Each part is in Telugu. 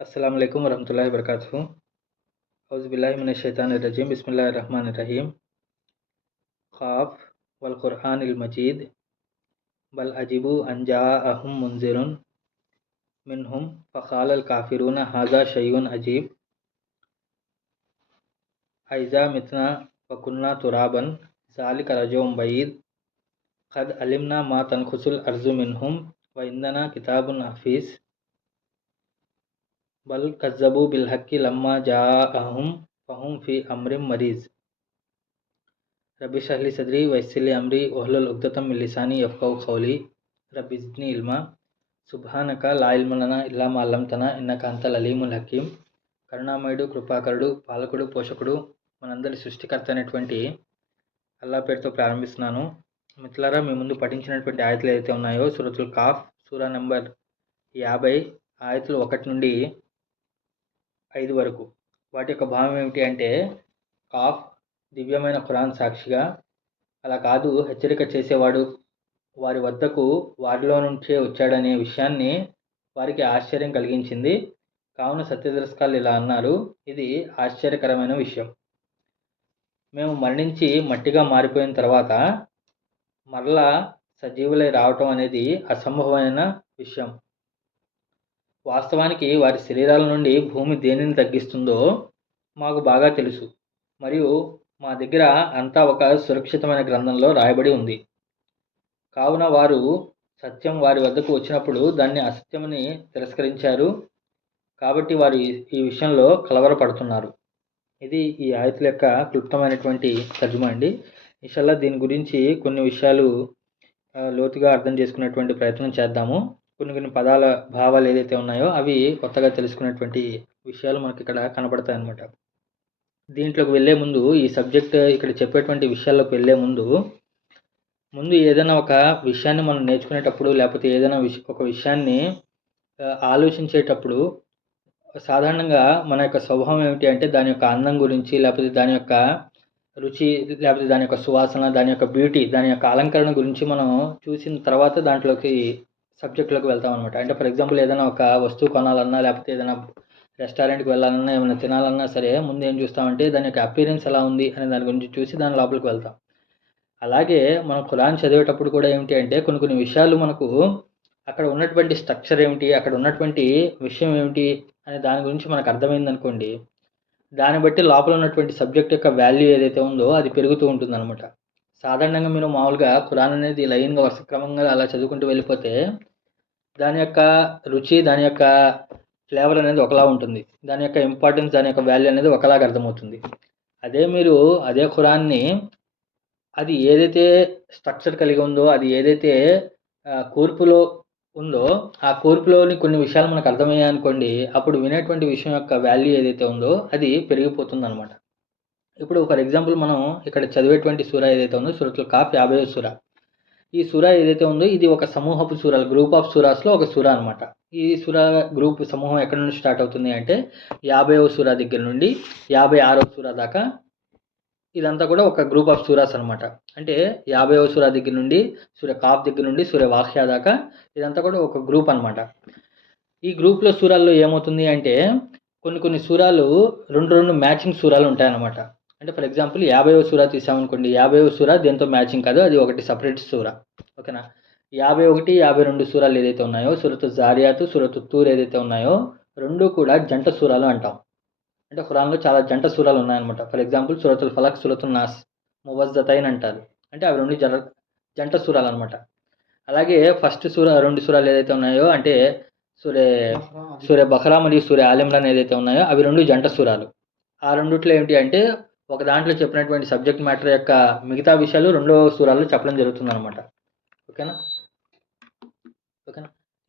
अस्सलाम वालेकुम वरहमतुल्लाहि वबरकातुहू। औज़ु बिल्लाहि मिनश शैतानिर रजीम। बिस्मिल्लाहिर रहमानिर रहीम। क़ाफ़ वल क़ुरआनिल मजीद बल अजिबू अन जाअहुम मुनज़िरुन मिनहुम फ़क़ालल काफ़िरून हाज़ा शैउन अजीब। अइज़ा मितना व कुन्ना तुराबन ज़ालिका रजउम बईद क़द अलिमना मा तनक़ुसुल अर्ज़ु मिनहुम व इंदना किताबुन हफ़ीज़ बल कज़्ज़बू बिल हक़्क़ि लम्मा जाअहुम फ़हुम फ़ी अम्रिम मरीज़। रब्बि इश्रह ली सदरी व यस्सिर ली अमरी वहलुल उक़दतम मिन लिसानी यफ़क़हू क़ौली। रब्बि ज़िदनी इल्मा सुब्हानका ला इल्म लना इल्ला मा अल्लमतना इन्नका अंतल अलीमुल हकीम। కరుణామయుడు కృపాకరుడు పాలకుడు పోషకుడు మనందరి సృష్టికర్త అయినటువంటి అల్లా పేరుతో ప్రారంభిస్తున్నాను. మిత్రులారా, మీ ముందు పఠించినటువంటి ఆయతులు ఏదైతే ఉన్నాయో సూరతుల్ కాఫ్ సూరా నంబర్ 50 ఆయతులు 1 నుండి 5 వరకు. వాటి యొక్క భావం ఏమిటి అంటే, కాఫ్ దివ్యమైన ఖురాన్ సాక్షిగా, అలా కాదు హెచ్చరిక చేసేవాడు వారి వద్దకు వారిలో నుంచే వచ్చాడనే విషయాన్ని వారికి ఆశ్చర్యం కలిగించింది. కావున సత్యదర్శకాలు ఇలా అన్నారు, ఇది ఆశ్చర్యకరమైన విషయం. మేము మరణించి మట్టిగా మారిపోయిన తర్వాత మరలా సజీవులై రావటం అనేది అసంభవమైన విషయం. వాస్తవానికి వారి శరీరాల నుండి భూమి దేనిని తగ్గిస్తుందో మాకు బాగా తెలుసు, మరియు మా దగ్గర అంతా ఒక సురక్షితమైన గ్రంథంలో రాయబడి ఉంది. కావున వారు సత్యం వారి వద్దకు వచ్చినప్పుడు దాన్ని అసత్యమని తిరస్కరించారు. కాబట్టి వారు ఈ విషయంలో కలవరపడుతున్నారు. ఇది ఈ ఆయతుల యొక్క క్లుప్తమైనటువంటి తర్జుమా అండి. ఇన్షాల్లా దీని గురించి కొన్ని విషయాలు లోతుగా అర్థం చేసుకునేటువంటి ప్రయత్నం చేద్దాము. కొన్ని పదాల భావాలు ఏదైతే ఉన్నాయో అవి కొత్తగా తెలుసుకునేటువంటి విషయాలు మనకి ఇక్కడ కనబడతాయి అన్నమాట. దీంట్లోకి వెళ్ళే ముందు, ఈ సబ్జెక్ట్ ఇక్కడ చెప్పేటువంటి విషయాల్లోకి వెళ్ళే ముందు ఏదైనా ఒక విషయాన్ని మనం నేర్చుకునేటప్పుడు, లేకపోతే ఏదైనా ఒక విషయాన్ని ఆలోచించేటప్పుడు సాధారణంగా మన యొక్క స్వభావం ఏమిటి అంటే, దాని యొక్క అందం గురించి, లేకపోతే దాని యొక్క రుచి, లేకపోతే దాని యొక్క సువాసన, దాని యొక్క బ్యూటీ, దాని యొక్క అలంకరణ గురించి మనం చూసిన తర్వాత దాంట్లోకి సబ్జెక్ట్లోకి వెళ్తాం అనమాట. అంటే ఫర్ ఎగ్జాంపుల్ ఏదైనా ఒక వస్తువు కొనాలన్నా, లేకపోతే ఏదైనా రెస్టారెంట్కి వెళ్ళాలన్నా, ఏమైనా తినాలన్నా సరే ముందు ఏం చూస్తామంటే దాని యొక్క అపీరెన్స్ ఎలా ఉంది అనే దాని గురించి చూసి దాని లోపలికి వెళ్తాం. అలాగే మనం ఖురాన్ చదివేటప్పుడు కూడా ఏమిటి అంటే, కొన్ని విషయాలు మనకు అక్కడ ఉన్నటువంటి స్ట్రక్చర్ ఏమిటి, అక్కడ ఉన్నటువంటి విషయం ఏమిటి అనే దాని గురించి మనకు అర్థమైంది అనుకోండి, దాన్ని బట్టి లోపల ఉన్నటువంటి సబ్జెక్ట్ యొక్క వాల్యూ ఏదైతే ఉందో అది పెరుగుతూ ఉంటుందన్నమాట. సాధారణంగా మీరు మామూలుగా ఖురాన్ అనేది లైన్గా వరుసక్రమంగా అలా చదువుకుంటూ వెళ్ళిపోతే దాని యొక్క రుచి, దాని యొక్క ఫ్లేవర్ అనేది ఒకలా ఉంటుంది. దాని యొక్క ఇంపార్టెన్స్, దాని యొక్క వాల్యూ అనేది ఒకలాగా అర్థమవుతుంది. అదే ఖురాన్ని అది ఏదైతే స్ట్రక్చర్ కలిగి ఉందో, అది ఏదైతే కూర్పులో ఉందో, ఆ కూర్పులోని కొన్ని విషయాలు మనకు అర్థమయ్యాయి అనుకోండి, అప్పుడు వినేటువంటి విషయం యొక్క వాల్యూ ఏదైతే ఉందో అది పెరిగిపోతుంది అనమాట. ఇప్పుడు ఫర్ ఎగ్జాంపుల్ మనం ఇక్కడ చదివేటువంటి సూరా ఏదైతే ఉందో సూరతుల్ కాఫ్ 50వ సూరా. ఈ సూరా ఏదైతే ఉందో ఇది ఒక సమూహపు సూరాలు, గ్రూప్ ఆఫ్ సూరాస్లో ఒక సూరా అనమాట. ఈ సూరా గ్రూప్ సమూహం ఎక్కడి నుండి స్టార్ట్ అవుతుంది అంటే 50వ సూరా దగ్గర నుండి 56వ సూరా దాకా ఇదంతా కూడా ఒక గ్రూప్ ఆఫ్ సూరాస్ అనమాట. అంటే 50వ సూరా దగ్గర నుండి, సూర కాఫ్ దగ్గర నుండి సూర వాఖ్యా దాకా ఇదంతా కూడా ఒక గ్రూప్ అనమాట. ఈ గ్రూప్లో సూరాల్లో ఏమవుతుంది అంటే, కొన్ని సూరాలు రెండు మ్యాచింగ్ సూరాలు ఉంటాయన్నమాట. అంటే ఫర్ ఎగ్జాంపుల్ 50వ సూరా తీసామనుకోండి, 50వ సూరా దేంతో మ్యాచింగ్ కాదు, అది ఒకటి సపరేట్ సూరా. ఓకేనా. 51, 52 సూరాలు ఏదైతే ఉన్నాయో, సూరతు జారియాత్, సూరతు తూర్ ఏదైతే ఉన్నాయో రెండు కూడా జంట సూరాలు అంటాం. అంటే ఖురాన్లో చాలా జంట సూరాలు ఉన్నాయన్నమాట. ఫర్ ఎగ్జాంపుల్ సూరతుల్ ఫలక్, సూరతుల్ నాస్ మువజ్జతైన్ అంటారు. అంటే అవి రెండు జంట సూరాలు అనమాట. అలాగే ఫస్ట్ సూరా, రెండు సూరాలు ఏదైతే ఉన్నాయో అంటే సూరే బఖరా మరియు సూరే ఆల్ ఇమ్రాన్ ఏదైతే ఉన్నాయో అవి రెండు జంట సూరాలు. ఆ రెండిట్లో ఏమిటి అంటే, ఒక దాంట్లో చెప్పినటువంటి సబ్జెక్ట్ మ్యాటర్ యొక్క మిగతా విషయాలు రెండో సూరాల్లో చెప్పడం జరుగుతుంది అనమాట. ఓకేనా.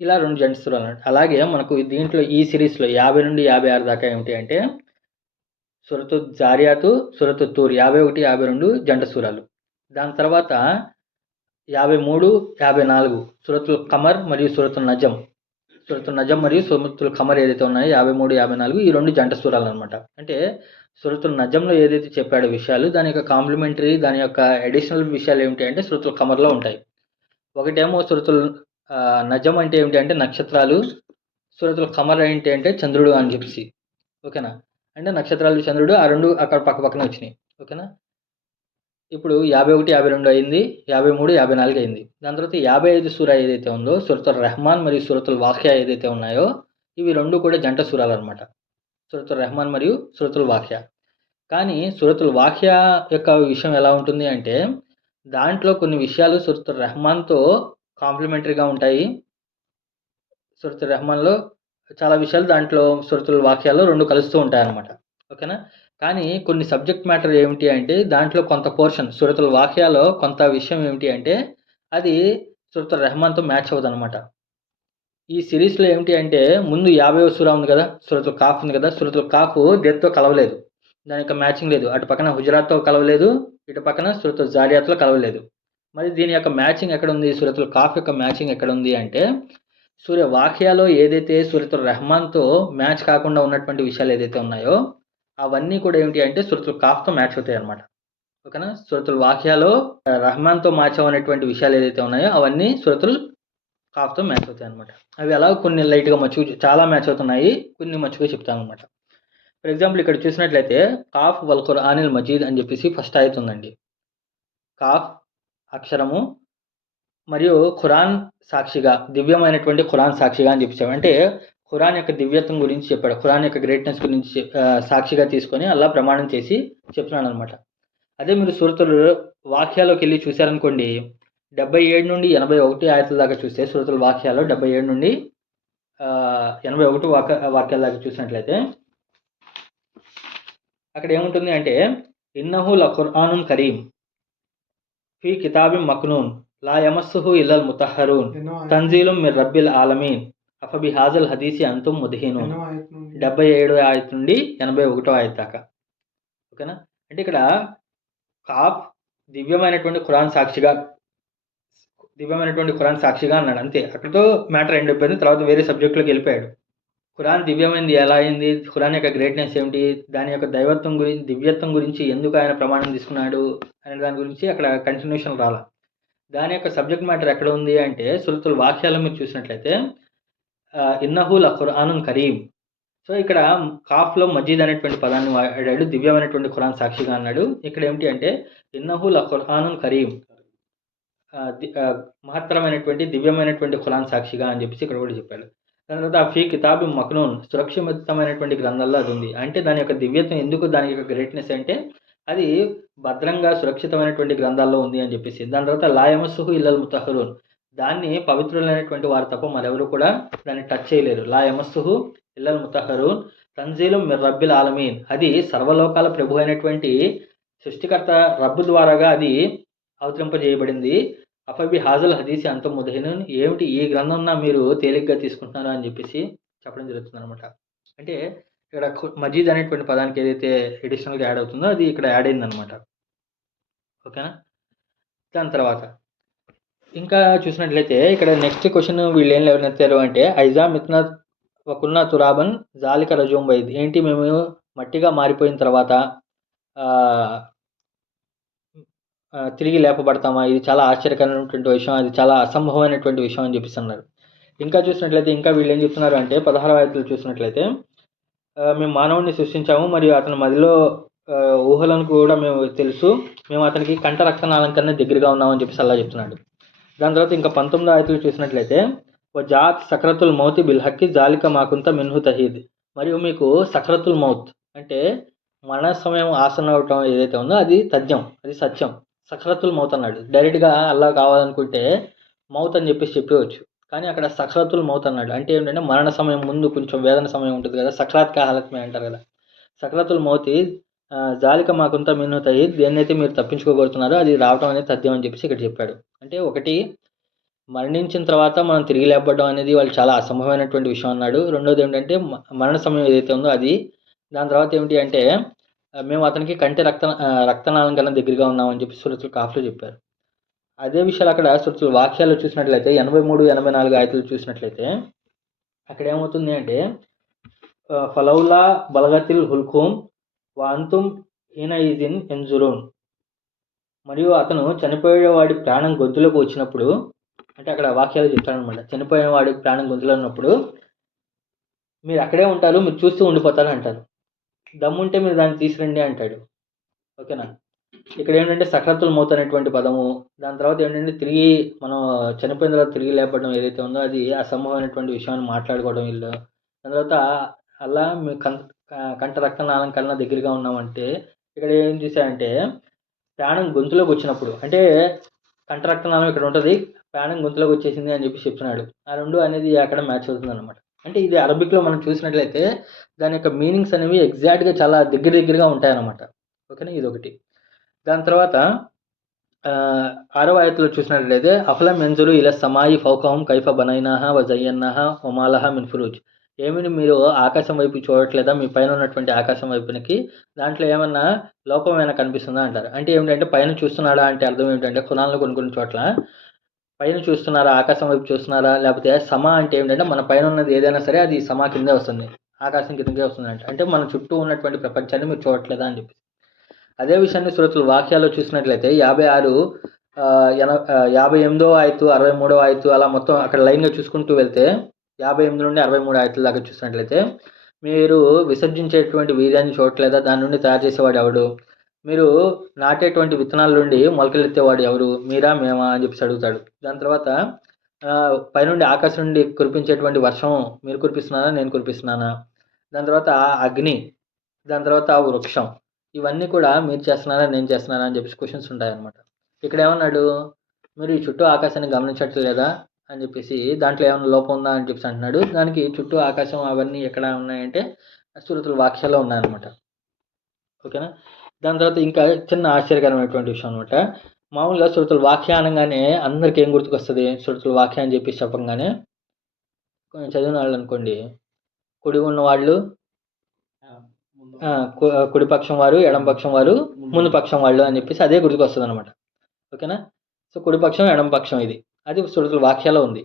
ఇలా రెండు జంట సూరాలు అన్నమాట. అలాగే మనకు దీంట్లో ఈ సిరీస్లో 50 నుండి 56 దాకా ఏమిటి అంటే సూరతు జారియాతు, సూరతు తూర్ 51, 52 జంట సూరాలు. దాని తర్వాత 53, 54 సూరతుల్ కమర్ మరియు సూరతుల్ నజం మరియు సూరతుల్ కమర్ ఏదైతే ఉన్నాయో 53, 54 ఈ రెండు జంట సూరాలు అనమాట. అంటే సూరతుల్ నజంలో ఏదైతే చెప్పాడో విషయాలు, దాని యొక్క కాంప్లిమెంటరీ, దాని యొక్క అడిషనల్ విషయాలు ఏమిటి అంటే సూరతుల్ కమర్లో ఉంటాయి. ఒకటేమో సూరతుల్ నజం అంటే ఏమిటి అంటే నక్షత్రాలు, సూరతుల్ ఖమర్ ఏంటి అంటే చంద్రుడు అని చెప్పేసి, ఓకేనా. అంటే నక్షత్రాలు చంద్రుడు ఆ రెండు అక్కడ పక్క పక్కన వచ్చినాయి, ఓకేనా. ఇప్పుడు 51, 52 అయింది, 53, 54 అయింది. దాని తర్వాత 55 సూర ఏదైతే ఉందో సూరతుల్ రెహమాన్ మరియు సూరతుల్ వాఖ్యా ఏదైతే ఉన్నాయో ఇవి రెండు కూడా జంట సూరాలు అనమాట. సూరతుల్ రెహమాన్ మరియు సూరతుల్ వాఖ్యా. కానీ సూరతుల్ వాఖ్యా యొక్క విషయం ఎలా ఉంటుంది అంటే దాంట్లో కొన్ని విషయాలు సూరతుల్ రెహమాన్తో కాంప్లిమెంటరీగా ఉంటాయి. సూరతుల్ రెహమాన్లో చాలా విషయాలు దాంట్లో సూరతుల్ వాఖ్యాలో రెండు కలుస్తూ ఉంటాయన్నమాట, ఓకేనా. కానీ కొన్ని సబ్జెక్ట్ మ్యాటర్ ఏమిటి అంటే దాంట్లో కొంత పోర్షన్ సూరతుల్ వాఖ్యాలో కొంత విషయం ఏమిటి అంటే అది సూరతుల్ రెహమాన్తో మ్యాచ్ అవ్వదు అనమాట. ఈ సిరీస్లో ఏమిటి అంటే ముందు 50వ సూరా ఉంది కదా, సూరతుల్ కాఫ్ ఉంది కదా, సూరతుల్ కాఫ్ దేంతో కలవలేదు, దాని యొక్క మ్యాచింగ్ లేదు. అటు పక్కన హుజరాత్తో కలవలేదు, ఇటు పక్కన సూరతుల్ జారియాత్లో కలవలేదు. మరి దీని యొక్క మ్యాచింగ్ ఎక్కడ ఉంది, సూరతుల్ కాఫ్ యొక్క మ్యాచింగ్ ఎక్కడ ఉంది అంటే సూర్య వాఖ్యాలో ఏదైతే సూరతుల్ రెహమాన్తో మ్యాచ్ కాకుండా ఉన్నటువంటి విషయాలు ఏదైతే ఉన్నాయో అవన్నీ కూడా ఏమిటి అంటే సూరతుల్ కాఫ్తో మ్యాచ్ అవుతాయి అనమాట, ఓకేనా. సూరతుల్ వాఖ్యాలో రెహమాన్తో మ్యాచ్ అవ్వనటువంటి విషయాలు ఏదైతే ఉన్నాయో అవన్నీ సూరతుల్ కాఫ్తో మ్యాచ్ అవుతాయి అనమాట. అవి అలా కొన్ని లైట్గా మచ్చుకు చాలా మ్యాచ్ అవుతున్నాయి, కొన్ని మచ్చుగా చెప్తాను అనమాట. ఫర్ ఎగ్జాంపుల్ ఇక్కడ చూసినట్లయితే కాఫ్ వల్ ఖురానిల్ మజీద్ అని చెప్పేసి ఫస్ట్ ఆయత్ ఉందండి. కాఫ్ అక్షరము మరియు ఖురాన్ సాక్షిగా, దివ్యమైనటువంటి ఖురాన్ సాక్షిగా అని చెప్పాడు. అంటే ఖురాన్ యొక్క దివ్యత్వం గురించి చెప్పాడు, ఖురాన్ యొక్క గ్రేట్నెస్ గురించి సాక్షిగా తీసుకొని అల్లా ప్రమాణం చేసి చెప్తున్నాడు అనమాట. అదే మీరు సూరతుల్ వాక్యాలోకి వెళ్ళి చూశారనుకోండి 77 నుండి 81 ఆయతల దాకా చూస్తే సూరతుల్ వాక్యాలో 77 నుండి 81 వాక్యాల దాకా చూసినట్లయితే అక్కడ ఏముంటుంది అంటే ఇన్నహు ల ఖుర్ఆనున్ కరీం ఫీ కితాబిం మక్నూన్ లా యమస్సుహు ఇల్లల్ ముతహరూన్ తంజీలుం మిర్ రబ్బిల్ ఆలమీన్ అఫబి హాజల్ హదీసి అంతుం ముద్హినూన్. 77 ఆయత నుండి 81 ఆయత దాకా, ఓకేనా. అంటే ఇక్కడ కాఫ్ దివ్యమైనటువంటి ఖురాన్ సాక్షిగా అన్నాడు, అంతే. అక్కడితో మ్యాటర్ ఎండ్ అయిపోయింది. తర్వాత వేరే సబ్జెక్టులోకి వెళ్ళిపోయాడు. ఖురాన్ దివ్యమైంది ఎలా అయింది, ఖురాన్ యొక్క గ్రేట్నెస్ ఏమిటి, దాని యొక్క దైవత్వం గురించి, దివ్యత్వం గురించి ఎందుకు ఆయన ప్రమాణం తీసుకున్నాడు అనే దాని గురించి అక్కడ కంటిన్యూషన్ రాలా. దాని యొక్క సబ్జెక్ట్ మ్యాటర్ ఎక్కడ ఉంది అంటే సూరతుల్ వాక్యాలో మీరు చూసినట్లయితే ఇన్నహు ల ఖుర్ఆనున్ కరీం. సో ఇక్కడ కాఫ్లో మజీద్ అనేటువంటి పదాన్ని వాడాడు, దివ్యమైనటువంటి ఖురాన్ సాక్షిగా అన్నాడు. ఇక్కడ ఏమిటి అంటే ఇన్నహు ల ఖుర్ఆనున్ కరీం, మహత్తరమైనటువంటి దివ్యమైనటువంటి ఖురాన్ సాక్షిగా అని చెప్పేసి ఇక్కడ కూడా చెప్పాడు. దాని తర్వాత ఫీ కితాబ్ మక్నూన్, సురక్షితమైనటువంటి గ్రంథాల్లో అది ఉంది. అంటే దాని యొక్క దివ్యత్వం ఎందుకు, దాని యొక్క గ్రేట్నెస్ అంటే అది భద్రంగా సురక్షితమైనటువంటి గ్రంథాల్లో ఉంది అని చెప్పేసి. దాని తర్వాత లా యమస్సుహు ఇల్లల్ ముతహరూన్, దాన్ని పవిత్రులైనటువంటి వారు తప్ప మరెవరు కూడా దాన్ని టచ్ చేయలేరు. లా యమస్సుహు ఇల్లల్ ముతహరూన్ తంజీలుం మిర్ రబ్బిల్ ఆలమీన్, అది సర్వలోకాల ప్రభు అయినటువంటి సృష్టికర్త రబ్బు ద్వారాగా అది అవతరింపజేయబడింది. అఫబి హాజల్ హదీసి అంతం ముదహినూన్, ఏమిటి ఈ గ్రంథం మీరు తేలిగ్గా తీసుకుంటున్నారు అని చెప్పేసి చెప్పడం జరుగుతుంది అనమాట. అంటే ఇక్కడ మజీద్ అనేటువంటి పదానికి ఏదైతే ఎడిషనల్గా యాడ్ అవుతుందో అది ఇక్కడ యాడ్ అయిందనమాట, ఓకేనా. దాని తర్వాత ఇంకా చూసినట్లయితే ఇక్కడ నెక్స్ట్ క్వశ్చన్ వీళ్ళు ఏం లేవనెత్తారు అంటే ఐజా మిత్నా వకున్నా తురాబన్ జాలిక రజూం వైద్, ఏంటి మేము మట్టిగా మారిపోయిన తర్వాత తిరిగి లేపబడతామా, ఇది చాలా ఆశ్చర్యకరమైనటువంటి విషయం, అది చాలా అసంభవమైనటువంటి విషయం అని చెప్పిస్తున్నారు. ఇంకా చూసినట్లయితే ఇంకా వీళ్ళు ఏం చెప్తున్నారు అంటే 16వ ఆయతలో చూసినట్లయితే మేము మానవుడిని సృష్టించాము మరియు అతని మదిలో ఊహలను కూడా మేము తెలుసు, మేము అతనికి కంఠ రక్తనాళం కన్నా దగ్గరగా ఉన్నామని చెప్పేసి అలా చెప్తున్నాడు. దాని తర్వాత ఇంకా 19వ ఆయతలో చూసినట్లయితే జాత్ సక్రతుల్ మౌతి బిల్ హక్కి జాలిక మాకుంత మిన్హు తహీద్, మరియు మీకు సక్రతుల్ మౌత్ అంటే మరణ సమయం ఆసన్న అవటం ఏదైతే ఉందో అది తథ్యం, అది సత్యం. సక్రతుల్ మౌత్ అన్నాడు. డైరెక్ట్గా అల్లా కావాలనుకుంటే మౌత్ అని చెప్పేసి చెప్పవచ్చు, కానీ అక్కడ సక్రతుల్ మౌత్ అన్నాడు. అంటే ఏంటంటే మరణ సమయం ముందు కొంచెం వేదన సమయం ఉంటుంది కదా, సక్రాత్ కా హాలత్ మే అంటారు కదా. సక్రతుల్ మౌతి జాలిక మాకుంత మిన్హు తహీద్, దేన్నైతే మీరు తప్పించుకోగలుగుతున్నారో అది రావటం అనేది తథ్యం అని చెప్పేసి ఇక్కడ చెప్పాడు. అంటే ఒకటి మరణించిన తర్వాత మనం తిరిగి లేపబడడం అనేది వాళ్ళు చాలా అసంభవమైనటువంటి విషయం అన్నాడు. రెండోది ఏంటంటే మరణ సమయం ఏదైతే ఉందో అది. దాని తర్వాత ఏమిటి అంటే మేము అతనికి కంటి రక్తనాళం కన్నా దగ్గరగా ఉన్నామని చెప్పి సూరతుల్ కాఫ్లో చెప్పారు. అదే విషయాలు అక్కడ సూరతుల్ వాక్యాలు చూసినట్లయితే 83, 84 ఆయతలు చూసినట్లయితే అక్కడ ఏమవుతుంది అంటే ఫలౌలా బలగతిల్ హుల్కూమ్ వాంతుం హీనయిజిన్ ఎన్జురూన్, మరియు అతను చనిపోయేవాడి ప్రాణం గొంతులోకి వచ్చినప్పుడు, అంటే అక్కడ వాక్యాలు చెప్తాడనమాట, చనిపోయేవాడి ప్రాణం గొంతులో ఉన్నప్పుడు మీరు అక్కడే ఉంటారు, మీరు చూస్తూ ఉండిపోతారు అంటారు. దమ్ముంటే మీరు దాన్ని తీసురండి అంటాడు. ఓకేనా? ఇక్కడ ఏంటంటే సక్రతుల్ మౌత్ అనేటువంటి పదము, దాని తర్వాత ఏంటంటే తిరిగి మనం చనిపోయిన తర్వాత తిరిగి లేపడం ఏదైతే ఉందో అది అసంభవమైనటువంటి విషయాన్ని మాట్లాడుకోవడం వీళ్ళు. దాని తర్వాత అలా మీ కంఠ రక్తనాళం కన్నా దగ్గరగా ఉన్నామంటే ఇక్కడ ఏం చేశారంటే ప్రాణం గొంతులోకి వచ్చినప్పుడు అంటే కంఠ రక్తనాళం ఇక్కడ ఉంటుంది, ప్రాణం గొంతులోకి వచ్చేసింది అని చెప్పి చెప్తున్నాడు. ఆ రెండు అనేది అక్కడ మ్యాచ్ అవుతుంది అనమాట. అంటే ఇది అరబిక్లో మనం చూసినట్లయితే దాని యొక్క మీనింగ్స్ అనేవి ఎగ్జాక్ట్గా చాలా దగ్గరగా ఉంటాయన్నమాట. ఓకేనా? ఇది ఒకటి. దాని తర్వాత ఆరవ ఆయతలో చూసినట్లయితే అఫలం యంజురు ఇలా సమాయి ఫౌకహం కైఫ బనైనాహ వ జయ్యన్నాహ ఒమాలహ మిన్ ఫురూజ్. ఏమిటి మీరు ఆకాశం వైపు చూడట్లేదా, మీ పైన ఉన్నటువంటి ఆకాశం వైపునికి దాంట్లో ఏమన్నా లోపం ఏమైనా కనిపిస్తుందా అంటారు. అంటే ఏమిటంటే పైన చూస్తున్నాడా అంటే అర్థం ఏమిటంటే ఖురాన్లో కొన్ని చోట్ల పైన చూస్తున్నారా, ఆకాశం వైపు చూస్తున్నారా, లేకపోతే సమా అంటే ఏంటంటే మన పైన ఉన్నది ఏదైనా సరే అది సమా కిందే వస్తుంది, ఆకాశం కిందకే వస్తుంది అంటే మన చుట్టూ ఉన్నటువంటి ప్రపంచాన్ని మీరు చూడట్లేదా అని చెప్పి. అదే విషయాన్ని సూరతుల్ వాక్యాలో చూసినట్లయితే 56 58వ ఆయతు 63వ ఆయతు అలా మొత్తం అక్కడ లైన్గా చూసుకుంటూ వెళ్తే 58 నుండి 63 ఆయతుల దాకా చూసినట్లయితే మీరు విసర్జించేటువంటి వీర్యాన్ని చూడట్లేదా, దాని నుండి తయారు చేసేవాడు ఎవడు, మీరు నాటేటువంటి విత్తనాల నుండి మొలకలెత్తేవాడు ఎవరు, మీరా మేమా అని చెప్పేసి అడుగుతాడు. దాని తర్వాత పైనుండి ఆకాశం నుండి కురిపించేటువంటి వర్షం మీరు కురిపిస్తున్నారా, నేను కురిపిస్తున్నానా, దాని తర్వాత అగ్ని, దాని తర్వాత వృక్షం, ఇవన్నీ కూడా మీరు చేస్తున్నారా నేను చేస్తున్నారా అని చెప్పేసి క్వశ్చన్స్ ఉంటాయన్నమాట. ఇక్కడ ఏమన్నాడు, మీరు ఈ చుట్టూ ఆకాశాన్ని గమనించట్లేదా అని చెప్పేసి, దాంట్లో ఏమైనా లోపం ఉందా అని చెప్పేసి అంటున్నాడు. దానికి చుట్టూ ఆకాశం అవన్నీ ఎక్కడ ఉన్నాయంటే సూరతుల్ వాక్యాల్లో ఉన్నాయన్నమాట. ఓకేనా? దాని తర్వాత ఇంకా చిన్న ఆశ్చర్యకరమైనటువంటి విషయం అనమాట. మామూలుగా సూరతుల్ వాక్య అనగానే అందరికి ఏం గుర్తుకొస్తుంది, సూరతుల్ వాక్య అని చెప్పి చెప్పంగానే కొంచెం చదివిన వాళ్ళు అనుకోండి, కుడి ఉన్న వాళ్ళు కుడి పక్షం వారు, ఎడం పక్షం వారు, ముందు పక్షం వాళ్ళు అని చెప్పేసి అదే గుర్తుకొస్తుంది అనమాట. ఓకేనా? సో కుడి పక్షం ఎడం పక్షం ఇది అది సూరతుల్ వాక్యాలో ఉంది.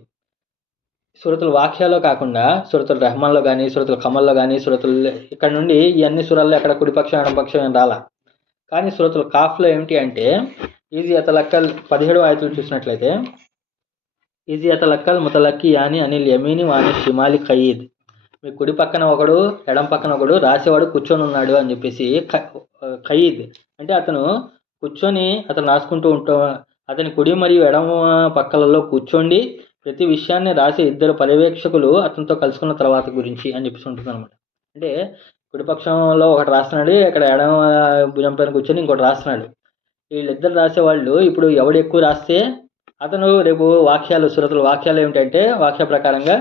సూరతుల్ వాక్యాలో కాకుండా సూరతుల్ రెహమాన్లో కానీ, సూరతుల్ కమల్లో కానీ, సూరతుల్ ఇక్కడ నుండి ఈ అన్ని సూరాల్లో ఎక్కడ కుడిపక్షం ఎడమపక్షం ఏం రాలా. కానీ సూరతుల్ కాఫ్లో ఏమిటి అంటే ఈజీ అతలక్కల్ 17వ ఆయతులు చూసినట్లయితే ఈజీ అతలక్కల్ ముతలక్కి యాని అనిల్ యమీని వాని షిమాలి ఖయీద్. మీ కుడి పక్కన ఒకడు ఎడం పక్కన ఒకడు రాసేవాడు కూర్చొని ఉన్నాడు అని చెప్పేసి ఖయీద్ అంటే అతను కూర్చొని అతను రాసుకుంటూ ఉంటా, అతని కుడి మరియు ఎడమ పక్కలలో కూర్చోండి ప్రతి విషయాన్ని రాసే ఇద్దరు పర్యవేక్షకులు అతనితో కలుసుకున్న తర్వాత గురించి అని చెప్పేసి ఉంటుంది అనమాట. అంటే కుడిపక్షంలో ఒకటి రాస్తున్నాడు, ఇక్కడ ఎడమ భుజం పైన కూర్చొని ఇంకోటి రాస్తున్నాడు. వీళ్ళిద్దరు రాసేవాళ్ళు ఇప్పుడు ఎవడు ఎక్కువ రాస్తే అతను రేపు వాక్యాలు సూరతుల వాక్యాలు ఏమిటంటే వాక్య ప్రకారంగా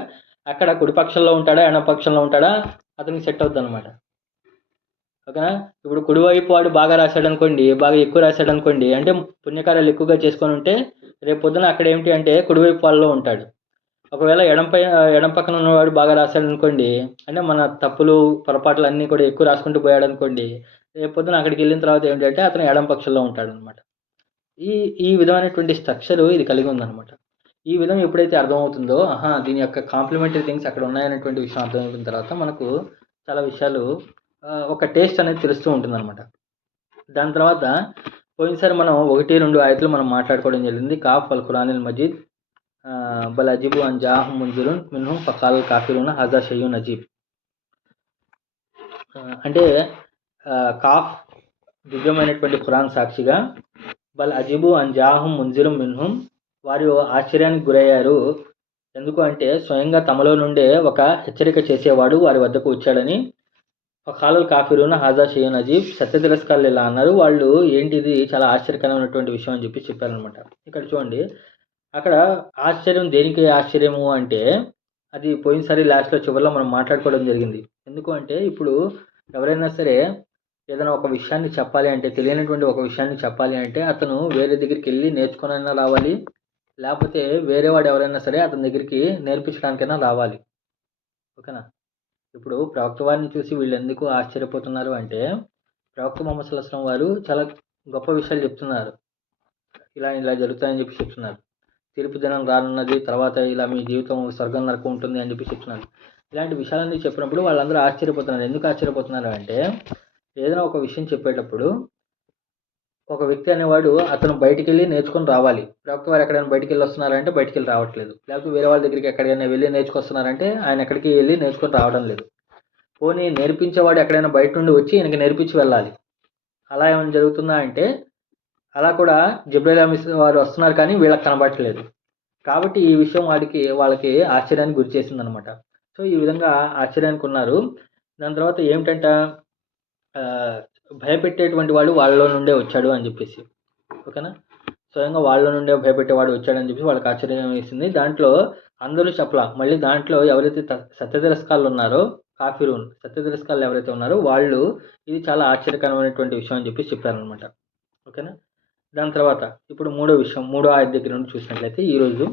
అక్కడ కుడిపక్షంలో ఉంటాడా ఎడమ పక్షంలో ఉంటాడా అతనికి సెట్ అవుతుంది అనమాట. ఓకేనా? ఇప్పుడు కుడివైపు వాడు బాగా రాశాడు అనుకోండి, బాగా ఎక్కువ రాశాడు అనుకోండి, అంటే పుణ్యకార్యాలు ఎక్కువగా చేసుకొని ఉంటే రేపు పొద్దున అక్కడ ఏమిటి అంటే కుడివైపు వాళ్ళలో ఉంటాడు. ఒకవేళ ఎడం పక్కన ఉన్నవాడు బాగా రాశాడు అనుకోండి, అంటే మన తప్పులు పొరపాట్లు అన్నీ కూడా ఎక్కువ రాసుకుంటూ పోయాడు అనుకోండి, రేపు పొద్దున అక్కడికి వెళ్ళిన తర్వాత ఏమిటంటే అతను ఎడం పక్షంలో ఉంటాడు అనమాట. ఈ ఈ విధమైనటువంటి స్ట్రక్చర్ ఇది కలిగి ఉందన్నమాట. ఈ విధం ఎప్పుడైతే అర్థమవుతుందో దీని యొక్క కాంప్లిమెంటరీ థింగ్స్ అక్కడ ఉన్నాయనేటువంటి విషయం అర్థమైపోయిన తర్వాత మనకు చాలా విషయాలు ఒక టేస్ట్ అనేది తెలుస్తూ ఉంటుందన్నమాట. దాని తర్వాత పోయినసారి మనం 1-2 ఆయతులు మనం మాట్లాడుకోవడం జరిగింది. కాఫ్ అల్ ఖురానిల్ మజీద్ బల్ అజీబు అన్ జాహుం ముంజిరున్ మిన్హుం ఫకాల్ కాఫిరున హజా షయ్యున్ అజీబ్. అంటే కాఫ్ దివ్యమైనటువంటి ఖురాన్ సాక్షిగా, బల్ అజీబు అన్ జాహుం ముంజిరున్ మిన్హుం వారు ఆశ్చర్యానికి గురయ్యారు, ఎందుకు అంటే స్వయంగా తమలో నుండే ఒక హెచ్చరిక చేసేవాడు వారి వద్దకు వచ్చాడని. ఫకాలుల్ కాఫిరున హాజా షయ్యున్ అజీబ్, సత్య తిరస్కారులు ఇలా అన్నారు, వాళ్ళు ఏంటిది చాలా ఆశ్చర్యకరమైనటువంటి విషయం అని చెప్పి చెప్పారనమాట. ఇక్కడ చూడండి, అక్కడ ఆశ్చర్యం దేనికి ఆశ్చర్యము అంటే అది పోయినసారి లాస్ట్లో చివరిలో మనం మాట్లాడుకోవడం జరిగింది. ఎందుకు అంటే ఇప్పుడు ఎవరైనా సరే ఏదైనా ఒక విషయాన్ని చెప్పాలి అంటే, తెలియనటువంటి ఒక విషయాన్ని చెప్పాలి అంటే అతను వేరే దగ్గరికి వెళ్ళి నేర్చుకునైనా రావాలి, లేకపోతే వేరే వాడు ఎవరైనా సరే అతని దగ్గరికి నేర్పించడానికైనా రావాలి. ఓకేనా? ఇప్పుడు ప్రవక్త వారిని చూసి వీళ్ళు ఎందుకు ఆశ్చర్యపోతున్నారు అంటే ప్రవక్త ముహమ్మద్ సల్లల్లాహు అలైహి వసల్లం వారు చాలా గొప్ప విషయాలు చెప్తున్నారు, ఇలా ఇలా జరుగుతాయని చెప్పి చెప్తున్నారు, తీర్పు దినం రానున్నది, తర్వాత ఇలా మీ జీవితం స్వర్గం నరకం ఉంటుంది అని చెప్పి చెప్తున్నారు. ఇలాంటి విషయాలన్నీ చెప్పినప్పుడు వాళ్ళందరూ ఆశ్చర్యపోతున్నారు. ఎందుకు ఆశ్చర్యపోతున్నారు అంటే ఏదైనా ఒక విషయం చెప్పేటప్పుడు ఒక వ్యక్తి అనేవాడు అతను బయటికెళ్ళి నేర్చుకొని రావాలి. ప్రవక్త వారు ఎక్కడైనా బయటికెళ్ళి వస్తున్నారంటే బయటికెళ్ళి రావట్లేదు. లేకపోతే వేరే వాళ్ళ దగ్గరికి ఎక్కడికైనా వెళ్ళి నేర్చుకొస్తున్నారంటే ఆయన ఎక్కడికి వెళ్ళి నేర్చుకొని రావడం లేదు. పోనీ నేర్పించేవాడు ఎక్కడైనా బయట నుండి వచ్చి ఈయనకి నేర్పించి వెళ్ళాలి. అలా ఏమైనా జరుగుతుందా అంటే అలా కూడా జిబ్రైల్ అమీస్ వారు వస్తున్నారు కానీ వీళ్ళకి కనబడట్లేదు. కాబట్టి ఈ విషయం వాళ్ళకి ఆశ్చర్యానికి గురి చేసిందనమాట. సో ఈ విధంగా ఆశ్చర్యానికి ఉన్నారు. దాని తర్వాత ఏమిటంట భయపెట్టేటువంటి వాడు వాళ్ళలో నుండే వచ్చాడు అని చెప్పేసి, ఓకేనా. స్వయంగా వాళ్ళ నుండే భయపెట్టేవాడు వచ్చాడని చెప్పి వాళ్ళకి ఆశ్చర్యం వేసింది. దాంట్లో అందరూ చెప్పలా. మళ్ళీ దాంట్లో ఎవరైతే సత్యతిరస్కారులు ఉన్నారో, కాఫిరూన్ సత్యతిరస్కారులు ఎవరైతే ఉన్నారో వాళ్ళు ఇది చాలా ఆశ్చర్యకరమైనటువంటి విషయం అని చెప్పి చెప్పారనమాట, ఓకేనా. దాని తర్వాత ఇప్పుడు మూడో ఆయత దగ్గర నుండి చూసినట్లయితే ఈరోజు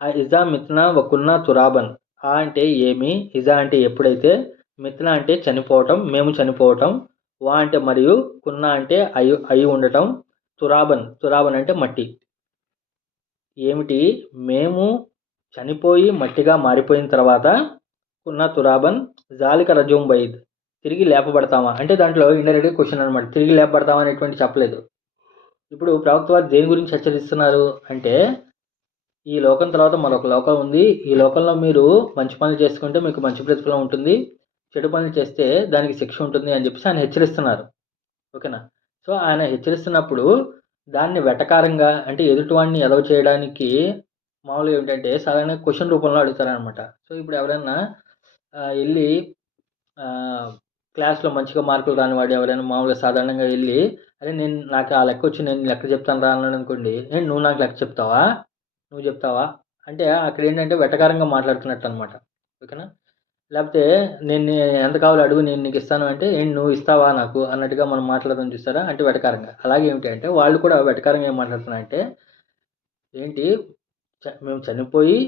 ఆ ఇజా మిత్నా వకున్నా తురాబన్. ఆ అంటే ఏమి, ఇజా అంటే ఎప్పుడైతే, మిత్నా అంటే చనిపోవటం, మేము చనిపోవటం, వా అంటే మరియు, కున్నా అంటే అయి ఉండటం, తురాబన్ అంటే మట్టి. ఏమిటి, మేము చనిపోయి మట్టిగా మారిపోయిన తర్వాత కున్నా తురాబన్ జాలిక రజూం బైద్, తిరిగి లేపబడతామా అంటే దాంట్లో ఇండైరెక్ట్గా క్వశ్చన్ అనమాట. తిరిగి లేపబడతామా అనేటువంటి చెప్పలేదు. ఇప్పుడు ప్రవక్త వారు దేని గురించి హెచ్చరిస్తున్నారు అంటే ఈ లోకం తర్వాత మరొక లోకం ఉంది. ఈ లోకంలో మీరు మంచి పనులు చేసుకుంటే మీకు మంచి ప్రతిఫలం ఉంటుంది, చెడు పనులు చేస్తే దానికి శిక్ష ఉంటుంది అని చెప్పేసి ఆయన హెచ్చరిస్తున్నారు, ఓకేనా. సో ఆయన హెచ్చరిస్తున్నప్పుడు దాన్ని వెటకారంగా అంటే ఎదుటివాడిని ఎదవ చేయడానికి మామూలుగా ఏంటంటే సాధారణంగా క్వశ్చన్ రూపంలో అడుగుతారనమాట. సో ఇప్పుడు ఎవరైనా వెళ్ళి క్లాస్లో మంచిగా మార్కులు రానివాడు ఎవరైనా మామూలుగా సాధారణంగా వెళ్ళి అరే నాకు ఆ లెక్క వచ్చి నేను లెక్క చెప్తాను రా అన్నాడు అనుకోండి, ఏంటి నువ్వు నాకు లెక్క చెప్తావా, నువ్వు చెప్తావా అంటే అక్కడ ఏంటంటే వెటకారంగా మాట్లాడుతున్నట్టు అనమాట, ఓకేనా. లేకపోతే నేను ఎంత కావాలో అడుగు నేను నీకు ఇస్తాను అంటే ఏంటి నువ్వు ఇస్తావా నాకు అన్నట్టుగా మనం మాట్లాడడం చూస్తారా, అంటే వెటకారంగా. అలాగే ఏమిటి అంటే వాళ్ళు కూడా వెటకారంగా ఏం మాట్లాడుతున్నారంటే ఏంటి మేము చనిపోయి